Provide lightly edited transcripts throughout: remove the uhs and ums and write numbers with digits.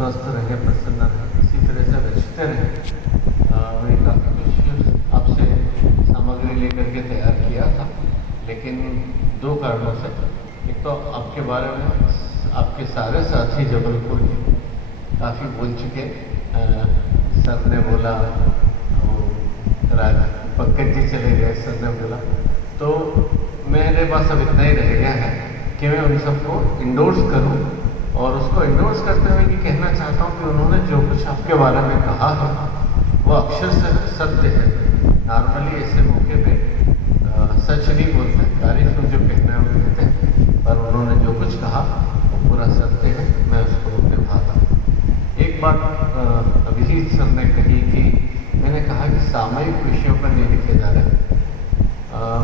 स्वस्थ रहे, प्रसन्न रहे, इसी तरह से बचते रहे। मैंने काफ़ी कुछ आपसे सामग्री लेकर के तैयार किया था, लेकिन दो कारणों से। एक तो आपके बारे में आपके सारे साथी जबलपुर के काफ़ी बोल चुके। सर ने बोला, राज पंकज जी चले गए, सर ने बोला, तो मेरे पास अब इतना ही रह गया है कि मैं उन सबको इंडोर्स करूं, और उसको इंडोर्स करते हुए ये कहना चाहता हूं कि उन्होंने जो कुछ आपके बारे में कहा है वो अक्षर से सत्य है। नॉर्मली ऐसे मौके पे सच नहीं बोलते, तारीफ में जो कहना है वो कहते हैं, पर उन्होंने जो कुछ कहा वो पूरा सत्य है, मैं उसको निभाता हूँ। एक बात अभिजीत सर ने कही कि मैंने कहा कि सामयिक विषयों पर नहीं लिखे जा रहे।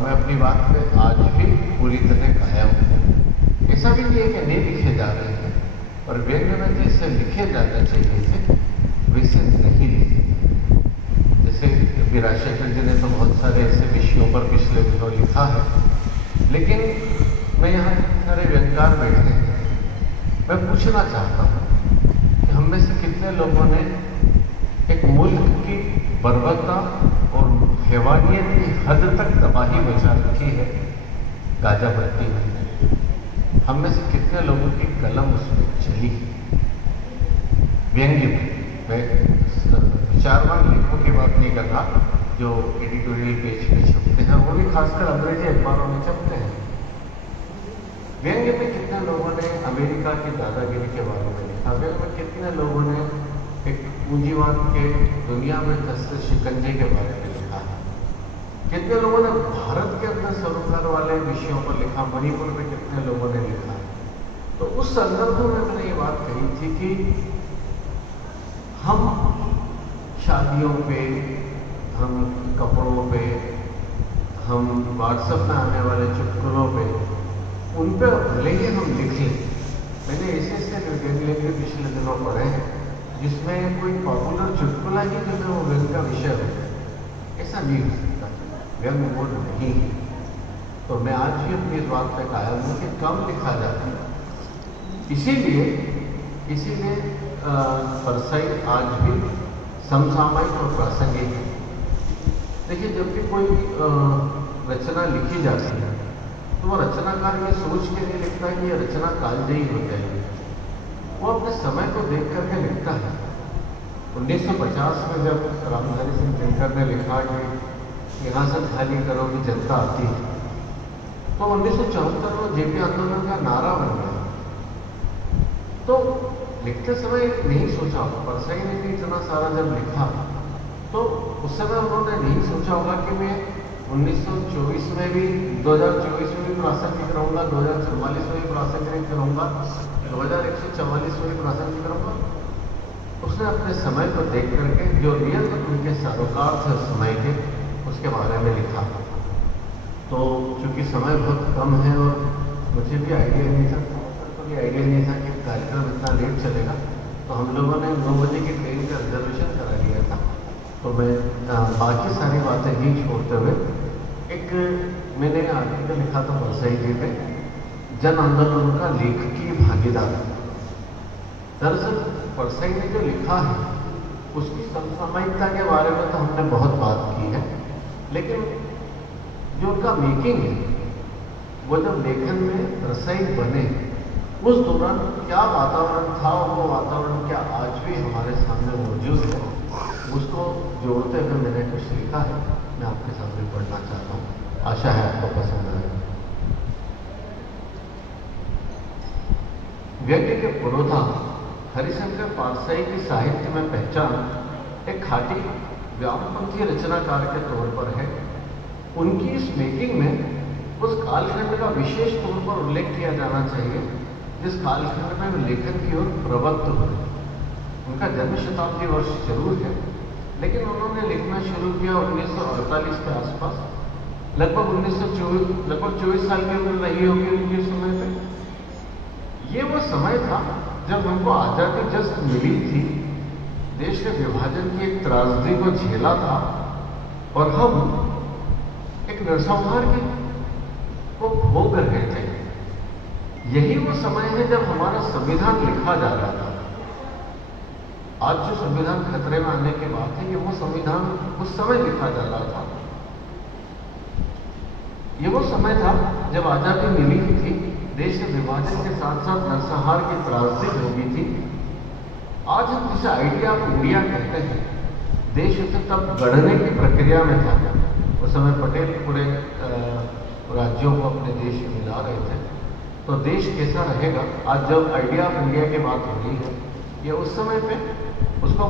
मैं अपनी बात पे आज भी पूरी तरह कायम हूँ। ऐसा भी नहीं है कि नहीं लिखे जा रहे हैं, और व्यंग्य में जैसे लिखे जाना चाहिए थे वैसे नहीं लिखे। जैसे अभी राजशेखर जी ने तो बहुत सारे ऐसे विषयों पर पिछले दिनों लिखा है, लेकिन मैं यहाँ सारे व्यंगकार बैठे हैं, मैं पूछना चाहता हूँ कि हम में से कितने लोगों ने एक मुल्क की बर्बरता और हैवानियत की हद तक तबाही मचा रखी है गाजा भट्टी में। हम में से कितने लोगों की कलम उसमें चली व्यंग्य में। मैं विचारवान लेखों की बात नहीं कर रहा जो एडिटोरियल पेज पे छपते हैं, वो भी खासकर अंग्रेजी अखबारों में छपते हैं। व्यंग्य में कितने लोगों ने अमेरिका की दादागिरी के बारे में लिखा, व्यंग्य में कितने लोगों ने एक पूंजीवाद के दुनिया में कसते शिकंजे के बारे में लिखा है, कितने लोगों ने भारत के अंदर सरोकार वाले विषयों पर लिखा, मणिपुर में कितने लोगों ने लिखा। तो उस संदर्भ में मैंने ये बात कही थी कि हम शादियों पे, हम कपड़ों पे, हम व्हाट्सएप में आने वाले चुटकुलों पे, उन पर भले ही हम लिख लें। मैंने ऐसे व्यंग्य पिछले दिनों पढ़े हैं जिसमें कोई पॉपुलर चुटकुला ही जो है वो व्यंग्य का विषय है। ऐसा नहीं हो सकता, व्यंग्य वो नहीं है। तो मैं आज भी अपनी इस बात पर कायम हूँ कि कम लिखा जाता है, इसीलिए परसाई आज भी समसामयिक और प्रासंगिक है। देखिए, जब भी कोई रचना लिखी जाती है तो वो रचनाकार ये सोच के नहीं लिखता कि ये रचना कालजयी हो जाएगी, वो अपने समय को देख करके लिखता है। 1950 में जब रामधारी सिंह दिनकर ने लिखा कि यहाँ से खाली करो कि जनता आती है, तो 1974 में जेपी आंदोलन का नारा बन गया। तो लिखते समय नहीं सोचा होगा, परसाई ने भी इतना सारा जब लिखा तो उस समय उन्होंने नहीं सोचा होगा कि मैं 1924 में भी, 2024 में भी प्रासंगिक रहूँगा, 2044 में भी प्रासंगिक रहूँगा, 2144 में भी प्रासंगिक रहूँगा। उसने अपने समय को देख करके जो रियल उनके सरोकार थे समय के, उसके बारे में लिखा। तो चूँकि समय बहुत कम है और मुझे भी आइडिया नहीं था, तो भी आइडिया नहीं था कि कार्यक्रम इतना लेट चलेगा, तो हम लोगों ने 9 बजे की ट्रेन का रिजर्वेशन करा लिया था। तो मैं बाकी सारी बातें ही छोड़ते हुए एक मैंने आर्टिकल लिखा था परसाई जी पे, जन आंदोलन का लेखकीय भागीदार। दरअसल परसाई ने जो लिखा है उसकी समसामयिकता के बारे में तो हमने बहुत बात की है, लेकिन जो उनका मेकिंग है वो जब लेखन में रसाई बने उस दौरान क्या वातावरण था, वो वातावरण क्या आज भी हमारे सामने मौजूद है, उसको जोड़ते हुए मैंने कुछ लिखा है, मैं आपके सामने पढ़ना चाहता हूँ। आशा है आपको पसंद आएगा। व्यंग्य के पुरोधा हरिशंकर परसाई की साहित्य में पहचान एक खाटी वामपंथी रचनाकार के तौर पर है। उनकी इस मेकिंग में उस कालखंड का विशेष तौर पर उल्लेख किया जाना चाहिए जिस कालखंड में वे लेखन की ओर प्रवृत्त हुए। उनका जन्म शताब्दी वर्ष जरूर है, लेकिन उन्होंने लिखना शुरू किया 1948 के आसपास। लगभग 24 साल की उम्र रही होगी उनके समय पे। ये वो समय था जब हमको आज़ादी जस्ट मिली थी, देश के विभाजन की एक त्रासदी को झेला था और हम एक नरसंहार को भोग रहे थे। यही वो समय है जब हमारा संविधान लिखा जा रहा था। आज जो संविधान खतरे में आने की बात है, ये वो संविधान उस समय लिखा जा रहा था। ये वो समय था जब आजादी मिली ही थी, देश के विभाजन के साथ साथ नरसंहार की त्रासदी हो गई थी। आज हम जिसे आइडिया ऑफ इंडिया कहते हैं, देश उसे तब गढ़ने की प्रक्रिया में था। उस समय पटेल पूरे राज्यों को अपने देश में मिला रहे थे। तो देश कैसा रहेगा, आज जब आइडिया ऑफ इंडिया की बात हो रही है, ये उस समय पे उसको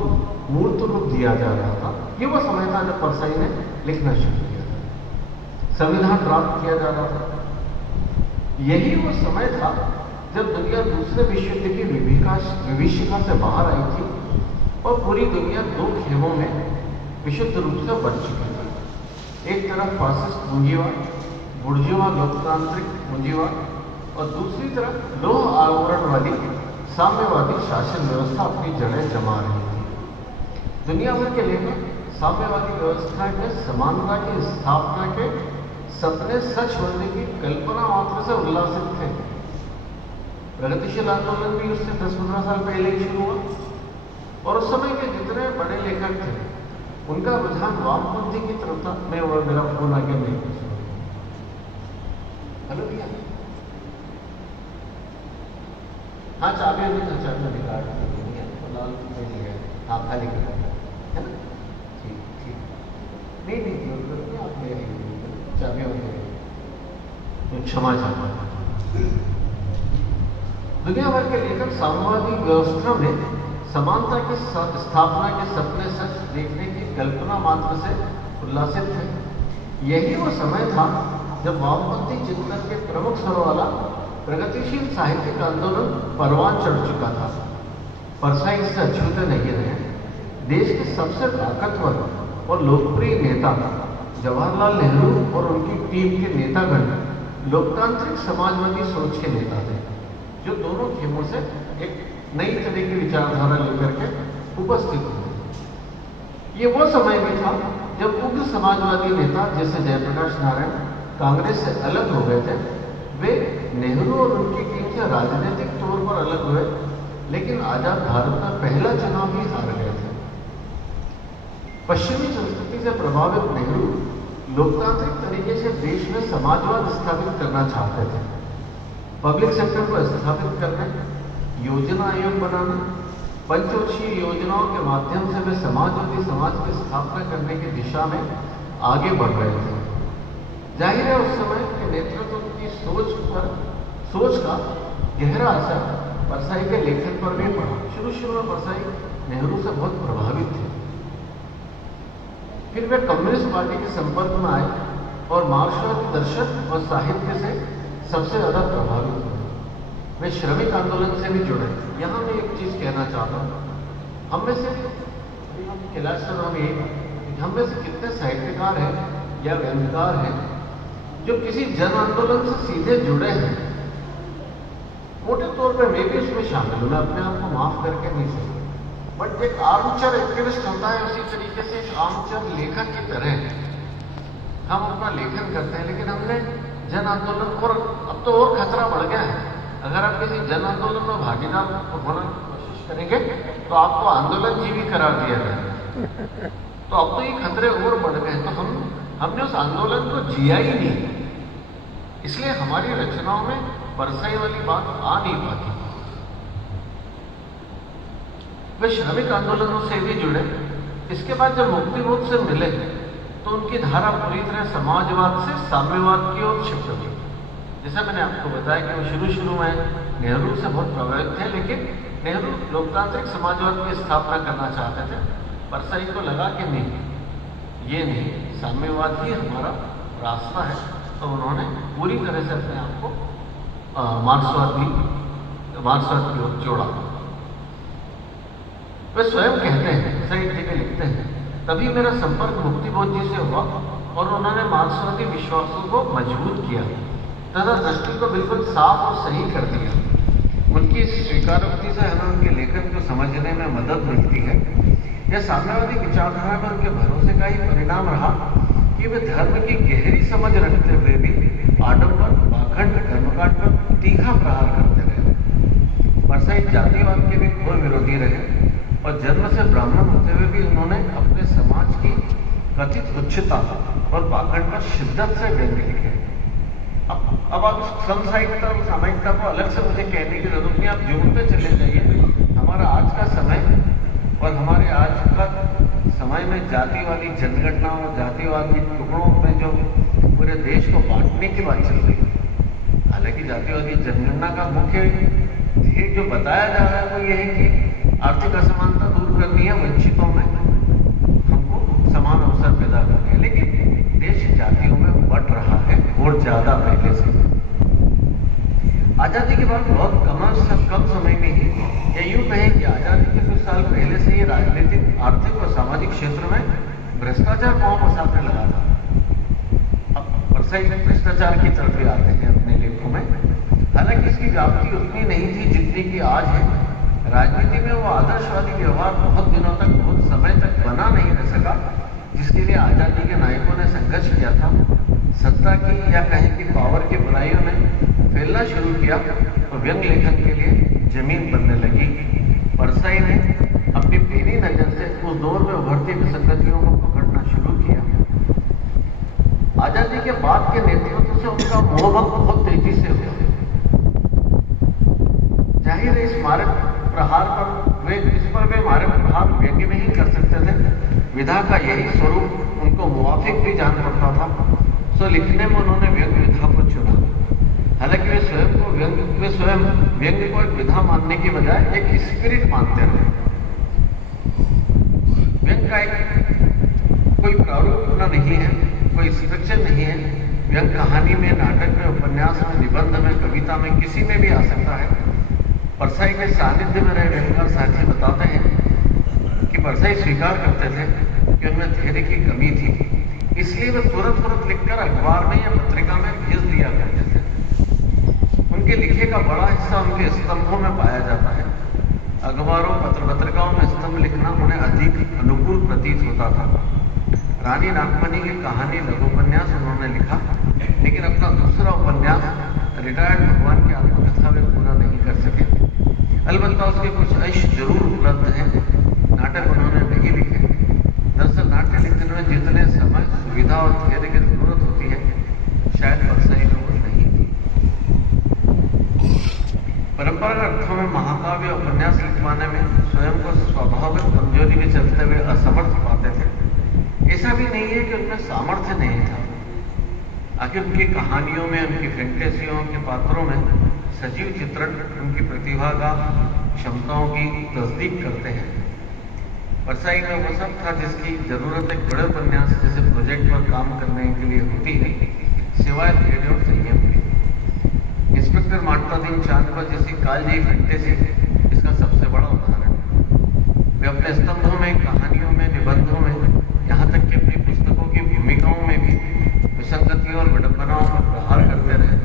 मूर्त रूप दिया जा रहा था। ये वो समय था जब परसाई ने लिखना शुरू किया था, संविधान ड्राफ्ट किया जा रहा था। यही वो समय था जब दुनिया दूसरे विश्व युद्ध की विभीषिका से बाहर आई थी और पूरी दुनिया दो खेमों में विशुद्ध रूप से बढ़ चुकी थी। एक तरफ फासिस्ट पूंजीवाद, बुर्जुआ लोकतांत्रिक पूंजीवाद, और दूसरी तरफ लोह आवरण वाली साम्यवादी शासन व्यवस्था अपनी जड़ें जमा रही थी। दुनिया भर के लेखक साम्यवादी व्यवस्था के समानता की स्थापना के सपने सच होने की कल्पना मात्र से उल्लासित थे। प्रगतिशील आंदोलन भी उससे 10-15 साल पहले ही शुरू हुआ, और उस समय के जितने बड़े लेखक थे उनका रुझान वामपंथी की तरफ था। मैं और मेरा फोन आगे नहीं पूछ रहा। हेलो भैया, हाँ चाबी अभी तो चाबी निकाल लाल हाँ खाली कर है ना, ठीक ठीक, नहीं नहीं जरूरत नहीं, आप ले आइए चाबी और तो क्षमा चाहता हूँ। दुनिया भर के लेखक साम्यवादी व्यवस्था में समानता की स्थापना के सपने सच देखने की कल्पना मात्र से उल्लासित थे। यही वो समय था जब वामपंथी चिंतन के प्रमुख स्वरों वाला प्रगतिशील साहित्यिक आंदोलन परवान चढ़ चुका था। परसाई इससे अछूते नहीं रहे। देश के सबसे ताकतवर और लोकप्रिय नेता जवाहरलाल नेहरू और उनकी टीम के नेतागण लोकतांत्रिक समाजवादी सोच के नेता थे, जो दोनों खेमों से एक नई तरह की विचारधारा लेकर के उपस्थित हुए। ये वो समय भी था जब उग्र समाजवादी नेता जैसे जयप्रकाश नारायण कांग्रेस से अलग हो गए थे। वे नेहरू और उनकी टीम से राजनीतिक तौर पर अलग हुए, लेकिन आजाद भारत में पहला चुनाव ही हार गए थे। पश्चिमी संस्कृति से प्रभावित नेहरू लोकतांत्रिक तरीके से देश में समाजवाद स्थापित करना चाहते थे। पब्लिक सेक्टर को स्थापित करने, योजना आयोग बनाने, पंचवर्षीय योजनाओं के माध्यम से वे समाजवादी समाज की स्थापना करने की दिशा में आगे बढ़ रहे थे। जाहिर है उस समय के नेतृत्व की सोच का गहरा असर परसाई के लेखन पर भी पड़ा। शुरू में परसाई नेहरू से बहुत प्रभावित थे। फिर वे कम्युनिस्ट पार्टी के संपर्क में आए और मार्क्सवादी दर्शन और साहित्य से सबसे ज्यादा प्रभावित हुए। वे श्रमिक आंदोलन से भी जुड़े। यहां मैं एक चीज कहना चाहता हूं, हम में से कैलाश सर, हम में से कितने साहित्यकार हैं या व्यंग्यकार हैं जो किसी जन आंदोलन से सीधे जुड़े हैं? मोटे तौर पे मैं भी उसमें शामिल हूं, मैं अपने आप को माफ करके नहीं सकता। बट एक आर्मचेयर एक्टिविस्ट होता है, उसी तरीके से एक आर्मचेयर लेखक की तरह हम अपना लेखन करते हैं, लेकिन हमने जन आंदोलन, और अब तो और खतरा बढ़ गया है। अगर आप किसी जन आंदोलन में भागीदार होने की कोशिश करेंगे तो आपको आंदोलन जीवी करार दिया जाएगा। तो अब तो ये खतरे और बढ़ गए। तो हमने उस आंदोलन को जिया ही नहीं, इसलिए हमारी रचनाओं में परसाई वाली बात आ नहीं पाती। वे श्रमिक आंदोलनों से भी जुड़े। इसके बाद जब मुक्तिबोध से मिले तो उनकी धारा पूरी तरह समाजवाद से साम्यवाद की ओर शिफ्ट हुई। जैसा मैंने आपको बताया कि वो शुरू में नेहरू से बहुत प्रभावित थे, लेकिन नेहरू लोकतांत्रिक समाजवाद की स्थापना करना चाहते थे। परसाई को लगा कि नहीं, ये नहीं, साम्यवाद ही हमारा रास्ता है। तो उन्होंने पूरी तरह से अपने आप को मार्क्सवाद की ओर जोड़ा। वे स्वयं कहते हैं, साहित्य में लिखते हैं, तभी मेरा संपर्क मुक्तिबोध जी से हुआ और उन्होंने मार्क्सवादी विश्वासों को मजबूत किया तथा दृष्टि को बिल्कुल साफ और सही कर दिया। उनकी स्वीकारोक्ति से हमें उनके लेखन को समझने में मदद मिलती है। यह साम्यवादी विचारधारा में उनके भरोसे का ही परिणाम रहा कि वे धर्म की गहरी समझ रखते हुए भी आडंबर, पाखंड, कर्मकांड पर तीखा प्रहार करते रहे। परसाई जातिवाद के भी घोर विरोधी रहे और जन्म से ब्राह्मण होते हुए भी उन्होंने अपने समाज की कथित तुच्छता और पाखंड पर शिद्दत से व्यंग्य लिखे। अब आप समसामयिकता और सामायिकता को अलग से मुझे कहने की जरूरत नहीं, आप जुड़ते चले जाइए। हमारा आज का समय और हमारे आज का समय में जातिवादी जनगणना और जातिवादी टुकड़ों में जो पूरे देश को बांटने की बात चल रही है। हालांकि जातिवादी जनगणना का मुख्य ध्येय जो बताया जा रहा है वो ये है कि आर्थिक असमानता दूर करनी है, वंचितों में हमको समान अवसर पैदा करनी है। लेकिन देश जातियों में बंट रहा है और ज्यादा पहले से। आजादी के बाद बहुत कम समय में ही, या यूं कहें कि आजादी के कुछ साल पहले से ही राजनीतिक, आर्थिक और सामाजिक क्षेत्र में भ्रष्टाचार पांव पसारने लगा था। अब परसाई भ्रष्टाचार की तरफ भी आते हैं अपने लेखों में। हालांकि इसकी व्याप्ति उतनी नहीं थी जितनी कि आज है। राजनीति में वो आदर्शवादी व्यवहार बहुत दिनों तक, बहुत समय तक बना नहीं रह सका, जिसके लिए आजादी के नायकों ने संघर्ष किया था। सत्ता की या कहें कि पावर की बुराइयों ने फैलना शुरू किया तो व्यंग लेखन के लिए जमीन बनने लगी। परसाई ने अपनी पहली नजर से उस दौर में उभरती विसंगतियों को पकड़ना शुरू किया। आजादी के बाद के नेतृत्व से उनका मोहभंग बहुत तेजी से हुआ। जाहिर है इस मारक प्रहार पर वे मारक प्रहार व्यंग्य में ही कर सकते थे। विधा का यही स्वरूप उनको मुवाफिक भी जान पड़ता था, सो लिखने में उन्होंने व्यंग्य विधा को चुना। हालांकि वे स्वयं व्यंग्य को एक विधा मानने की बजाय एक स्पिरिट मानते रहे। व्यंग्य का एक कोई प्रारूप नहीं है, कोई स्ट्रक्चर नहीं है। व्यंग्य कहानी में, नाटक में, उपन्यास में, निबंध में, कविता में, किसी में भी आ सकता है। परसाई के सानिध्य में रहे व्यंग्यकार साथी बताते हैं कि परसाई स्वीकार करते थे कि उनमें धैर्य की कमी थी, इसलिए वे तुरंत लिखकर अखबार में या पत्रिका में भेज दिया करते थे। उनके लिखे का बड़ा हिस्सा उनके स्तंभों में पाया जाता है। अखबारों, पत्रिकाओं में स्तंभ लिखना उन्हें अधिक अनुकूल प्रतीत होता था। रानी नागमणि की कहानी लघुपन्यास उन्होंने लिखा, लेकिन अपना दूसरा उपन्यास रिटायर्ड भगवान की आत्मकथा वे पूरा नहीं कर सके। अलबत्ता उसके कुछ अंश जरूर उपलब्ध हैं। नाटक उन्होंने नहीं लिखे। दरअसल नाट्य लिखने में जितने समय, सुविधा और धैर्य की जरूरत होती है, शायद परसाई में वो नहीं थी। परंपरागत अर्थों में महाकाव्य उपन्यास लिखवाने में स्वयं को स्वाभाविक कमजोरी के चलते हुए असमर्थ पाते थे। ऐसा भी नहीं है कि उनमें सामर्थ्य नहीं था। आखिर उनकी कहानियों में, उनकी फैंटेसियों के पात्रों में सजीव चित्रण उनकी प्रतिभा का, क्षमताओं की तस्दीक करते हैं। परसाई में वो सब था जिसकी जरूरत एक बड़े उपन्यास जैसे प्रोजेक्ट पर काम करने के लिए होती है, सिवाय धैर्य और संयम के। इंस्पेक्टर मारता दिन चांद पर जैसी कालजयी फैंटेसी इसका सबसे बड़ा उदाहरण। वे अपने स्तंभों में, कहानियों में, निबंधों में, यहाँ तक कि अपनी पुस्तकों की भूमिकाओं में भी विसंगतियों और विडंबनाओं पर प्रहार करते रहे।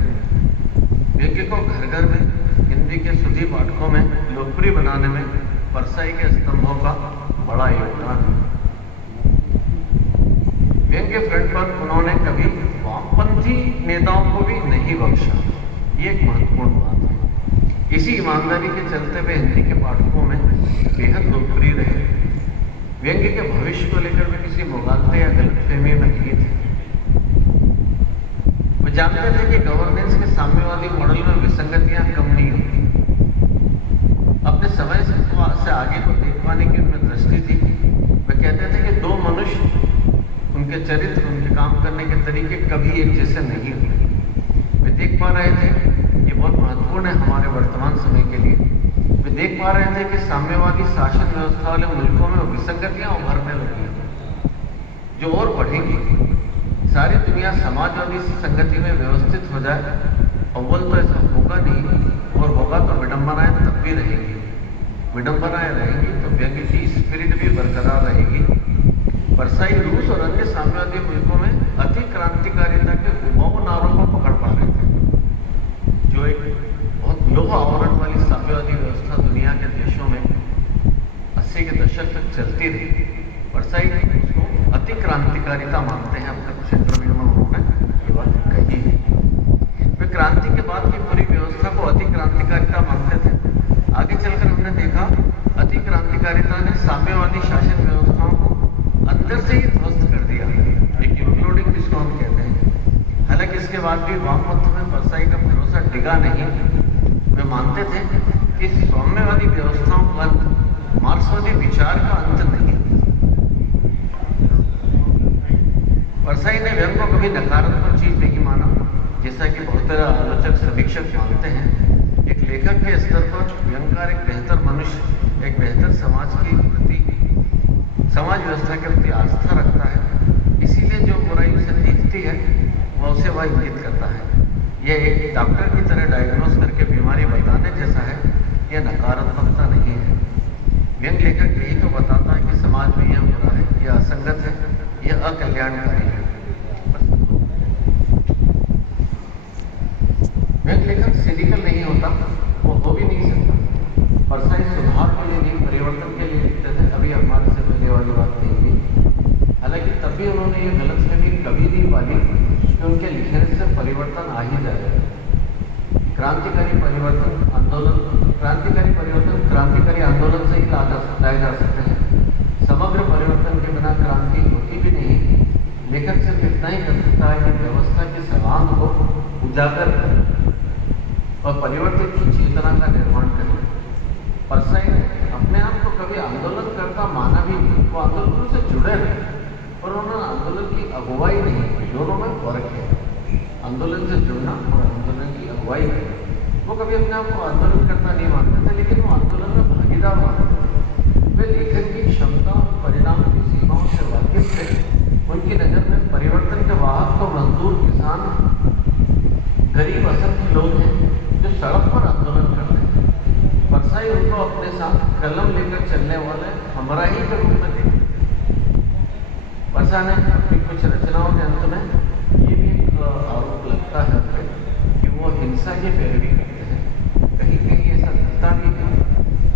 व्यंग्य को घर घर में, हिंदी के सुधी पाठकों में लोकप्रिय बनाने में परसाई के स्तंभों का बड़ा योगदान है। व्यंग्य फ्रंट पर उन्होंने कभी वामपंथी नेताओं को भी नहीं बख्शा, ये एक महत्वपूर्ण बात है। इसी ईमानदारी के चलते वे हिंदी के पाठकों में बेहद लोकप्रिय रहे। व्यंग्य के भविष्य को लेकर वे किसी मुगालते या गलतफहमी में नहीं थे। वे जानते थे कि गवर्नेंस के साम्यवादी मॉडल में विसंगतियां कम नहीं होती। अपने समय से आगे को देख पाने की उनमें दृष्टि थी। वे कहते थे कि दो मनुष्य, उनके चरित्र, उनके काम करने के तरीके कभी एक जैसे नहीं होते। वे देख पा रहे थे, ये बहुत महत्वपूर्ण है हमारे वर्तमान समय के लिए, वे देख पा रहे थे कि साम्यवादी शासन व्यवस्था वाले मुल्कों में विसंगतियां उभरने लगी हैं, जो और बढ़ेंगी। सारी दुनिया समाजवादी संगति में व्यवस्थित हो जाए, अव्वल तो ऐसा होगा नहीं, और होगा तो विडंबनाएं तब भी रहेंगी। विडंबनाएं रहेंगी तो व्यंग्य की स्पिरिट भी बरकरार रहेगी। परसाई रूस और अन्य साम्यवादी मुल्कों में अति क्रांतिकारिता के उबाऊ नारों को पकड़ पा रहे थे, जो एक बहुत लोह आवरण वाली साम्यवादी व्यवस्था दुनिया के देशों में 80 के दशक तक चलती रही। परसाई उसको अति क्रांतिकारिता मानते हैं। अपने कुछ इंटरव्यू में उन्होंने ये बात कही है। वे क्रांति के बाद की पूरी व्यवस्था को अति क्रांतिकारिता मानते थे। आगे चलकर हमने देखा अति क्रांतिकारिता ने बाद भी वामपंथ में परसाई का भरोसा डिगा नहीं। वे मानते थे कि सौम्यवादी व्यवस्थाओं का अंत मार्क्सवादी विचार का अंत नहीं। परसाई ने व्यंग को कभी नकारात्मक चीज नहीं माना, जैसा कि बहुत सारे आलोचक समीक्षक मानते हैं। एक लेखक के स्तर पर व्यंगकार एक बेहतर मनुष्य, एक बेहतर समाज की प्रति, समाज व्यवस्था के प्रति आस्था रखता है। इसीलिए जो बुराई उसे दिखती है वह उसे वह इंगित करता है। यह एक डॉक्टर की तरह डायग्नोस करके बीमारी बताने जैसा है, यह नकारात्मकता नहीं है। व्यंग लेखक यही तो बताता है कि समाज में यह हो रहा है, यह असंगत है, यह अकल्याणकारी है। व्यंग लेखक सिनिकल नहीं होता, वो हो भी नहीं सकता। परसाई सुधार के लिए नहीं, परिवर्तन के लिए लिखते थे। अभी हमारे से पहले वाली बात नहीं हुई। हालांकि तब भी उन्होंने ये गलतफहमी कभी नहीं पाली कि उनके लिखने से परिवर्तन आ ही जाएगा। क्रांतिकारी परिवर्तन क्रांतिकारी आंदोलन से ही लाए जा सकते हैं। समग्र परिवर्तन के बिना क्रांति होती भी नहीं। लेखक सिर्फ इतना ही कर सकता है कि व्यवस्था के सवाल को उजागर करें और परिवर्तन की चेतना का निर्माण करें। परसाई ने अपने आप को कभी आंदोलन करता माना भी नहीं। वो आंदोलन से जुड़े रहे और उन्होंने आंदोलन की अगुवाई नहीं की। दोनों में फर्क है, आंदोलन से जुड़ना और आंदोलन की अगुवाई करना। वो कभी अपने आप को आंदोलन करता नहीं मानते थे, लेकिन वो आंदोलन में भागीदार मानते थे। वे लेखन की क्षमता और परिणाम की सीमाओं से वाकिफ थे। उनकी नज़र में परिवर्तन के वाहक तो मजदूर, किसान, गरीब, असंख्य लोग हैं जो सड़क पर आंदोलन करते हैं। परसाई उनको अपने साथ कलम लेकर चलने वाले हमराही के रूप में देखते। परसाई ने अपनी कुछ रचनाओं के अंत में ये भी एक आरोप लगता है कि वो हिंसा की पैरवी करते हैं। कहीं कहीं ऐसा दिखता भी है।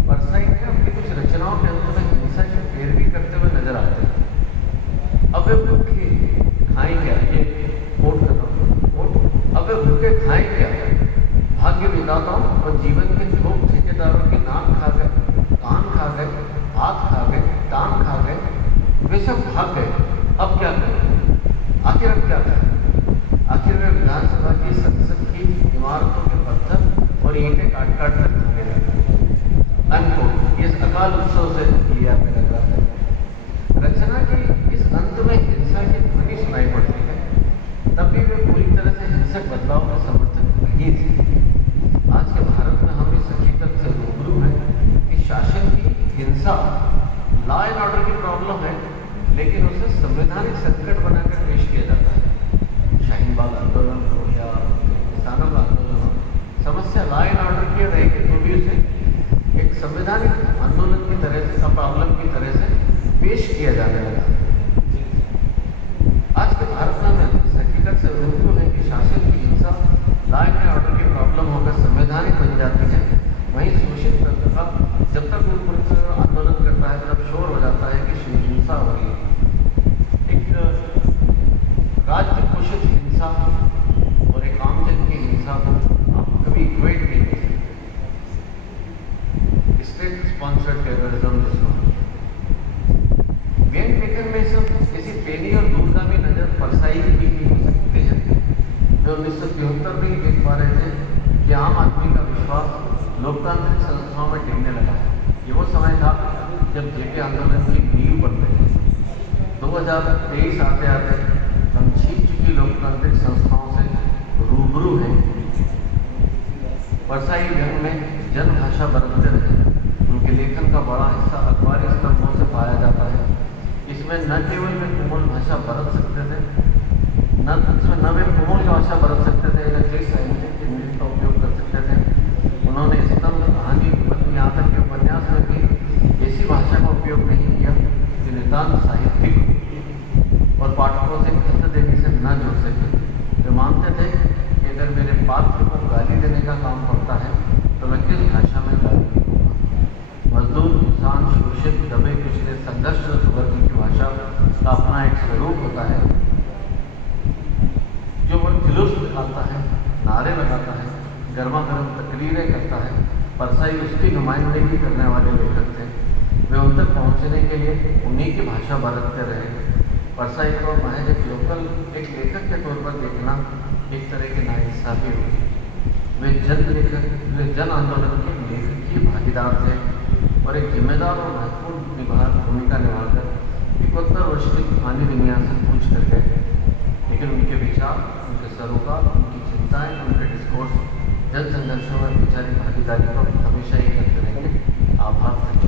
परसाई ने अपनी कुछ रचनाओं के अंत में हिंसा की पैरवी करते हुए नजर आते हैं। अब वे भूखे खाएं क्या, ये कोट कर रहा हूँ। अब वे भूखे खाएं क्या, भाग्य विधाताओं और जीवन के थोक ठेकेदारों की नाक खा गए, कान खा गए, हाथ खा गए, टांग खा गए, वे सब भाग गए। अब क्या करें? आखिर अब क्या करें? आखिर वे विधानसभा की, संसद की इमारतों के पत्थर और ईंटें काट काट कर भागे रहे। अनकोट ये अकाल उत्सव से लिया मेरा है। रचना के इस अंत में हिंसा की ध्वनि सुनाई पड़ती है। तब भी वे पूरी तरह से हिंसक बदलाव का समर्थक नहीं थे। आज के भारत में हम इस हकीकत से रूबरू हैं कि शासन की हिंसा लॉ एंड ऑर्डर की प्रॉब्लम है, लेकिन उसे संवैधानिक संकट बनाकर पेश किया जाता है। शाहीन बाग आंदोलन हो या किसानों का आंदोलन हो, समस्या लॉ एंड ऑर्डर की रहेगी तो भी उसे एक संवैधानिक आंदोलन की तरह से, प्रॉब्लम की तरह से पेश किया जाने लगा। आज के भारत में हम इस हकीकत से रूबरू है कि शासन की हिंसा लॉ एंड ऑर्डर की प्रॉब्लम होकर संवैधानिक बन जाती है। वहीं शोषित वर्ग का जब तक वो पुलिस आंदोलन करता है तब शोर हो जाता है कि हिंसा हो रही है। एक राज्य पोषित हिंसा और एक आमजन की हिंसा को आप कभी इक्वेट नहीं कर सकते। स्टेट स्पॉन्सर्ड टेररिज्म जिसको व्यंग लेखन में सब किसी पेनी और दूरगामी नजर परसाई की भी हो सकते हैं। वे 1973 में ही देख पा रहे थे कि आम आदमी का विश्वास लोकतांत्रिक संस्थाओं में टिकने लगा है। ये वो समय था जब जेके आंदोलन की नींव बन रही थी। 2023 आते आते हम छीन चुकी लोकतांत्रिक संस्थाओं से रूबरू हैं। परसाई व्यंग में जनभाषा बरतते रहे। उनके लेखन का बड़ा हिस्सा अखबारी स्तंभों से पाया जाता है। इसमें न केवल वे कोमल भाषा बरत सकते थे, न वे कोमल भाषा बरत सकते थे, कई साहित्यिक इंग्लिश का उपयोग कर सकते थे। उन्होंने स्तंभ, कहानी, यहाँ तक कि उपन्यास में भी ऐसी भाषा का उपयोग नहीं किया कि नितांत साहित्यिक और पाठकों से खत देने से न जुड़ सके। वे मानते थे कि अगर मेरे पात्र को गाली देने का काम पड़ता है तो मैं किस भाषा में गाली दूंगा। मजदूर, किसान, शोषित, दबे कुचले, संघर्षरत वर्ग की भाषा का अपना एक स्वरूप होता है जो वो जुलूस दिखाता है, नारे लगाता है, गर्मा गर्म तकरीरें करता है। परसाई उसकी नुमाइंदगी करने वाले लेखक थे। वे उन तक पहुँचने के लिए उन्हीं की भाषा बरतते रहे। परसाई को महज एक लोकल एक लेखक के तौर पर देखना एक तरह की नाइंसाफी होगी। वे जन आंदोलन के लेखकीय भागीदार थे और एक जिम्मेदार और महत्वपूर्ण भूमिका निभाकर 71 वर्ष की तूफानी दुनिया से कूच कर गए। लेकिन उनके विचार, उनके सरोकार, उनकी चिंताएं, उनके डिस्कोर्स जन संघर्षों में वैचारिक भागीदारी को हमेशा ही करते रहेंगे। आभार।